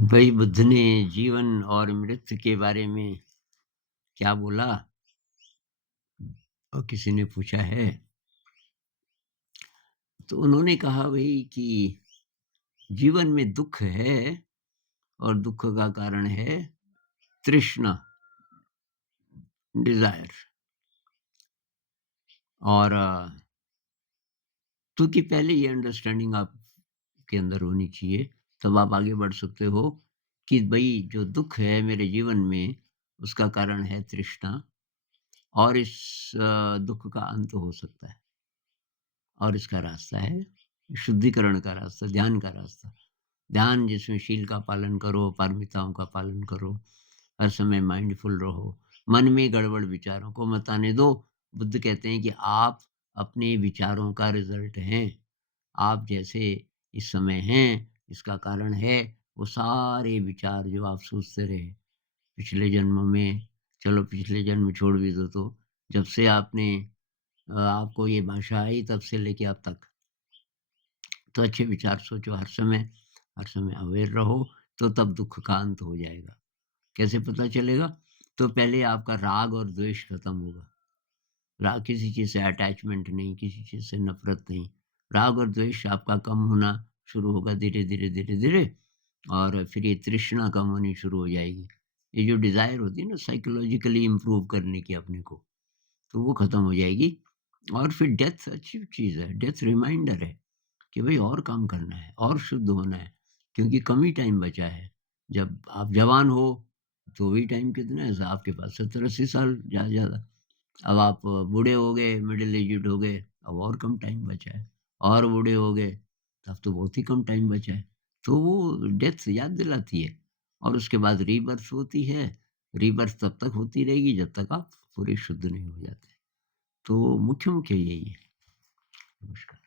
भाई बुद्ध ने जीवन और मृत्यु के बारे में क्या बोला? और किसी ने पूछा है तो उन्होंने कहा भाई कि जीवन में दुख है और दुख का कारण है तृष्णा, डिजायर। और क्योंकि पहले ये अंडरस्टैंडिंग आपके अंदर होनी चाहिए, तब आप आगे बढ़ सकते हो कि भाई जो दुख है मेरे जीवन में उसका कारण है तृष्णा। और इस दुख का अंत हो सकता है और इसका रास्ता है शुद्धिकरण का रास्ता, ध्यान का रास्ता। ध्यान जिसमें शील का पालन करो, पारमिताओं का पालन करो, हर समय माइंडफुल रहो, मन में गड़बड़ विचारों को मत आने दो। बुद्ध कहते हैं कि आप अपने विचारों का रिजल्ट हैं। आप जैसे इस समय हैं, इसका कारण है वो सारे विचार जो आप सोचते रहे पिछले जन्मों में। चलो पिछले जन्म छोड़ भी दो, तो जब से आपको ये भाषा आई तब से लेके अब तक, तो अच्छे विचार सोचो हर समय अवेयर रहो, तो तब दुख का अंत हो जाएगा। कैसे पता चलेगा? तो पहले आपका राग और द्वेष खत्म होगा। राग किसी चीज़ से अटैचमेंट नहीं, किसी चीज़ से नफ़रत नहीं। राग और द्वेष आपका कम होना शुरू होगा धीरे-धीरे, धीरे-धीरे। और फिर ये तृष्णा कम होनी शुरू हो जाएगी। ये जो डिज़ायर होती है ना साइकोलॉजिकली इम्प्रूव करने की अपने को, तो वो खत्म हो जाएगी। और फिर डेथ अच्छी चीज़ है, डेथ रिमाइंडर है कि भई और काम करना है और शुद्ध होना है, क्योंकि कम ही टाइम बचा है। जब आप जवान हो, तो भी टाइम कितना है आपके पास 70-80 साल ज़्यादा से ज़्यादा। अब आप बूढ़े हो गए, मिडल एज्ड हो गए, अब और कम टाइम बचा है। और बूढ़े हो गए, तब तो बहुत ही कम टाइम बचा है। तो वो डेथ याद दिलाती है और उसके बाद रीबर्थ होती है। रीबर्थ तब तक होती रहेगी जब तक आप पूरे शुद्ध नहीं हो जाते। तो मुख्य-मुख्य यही है। नमस्कार।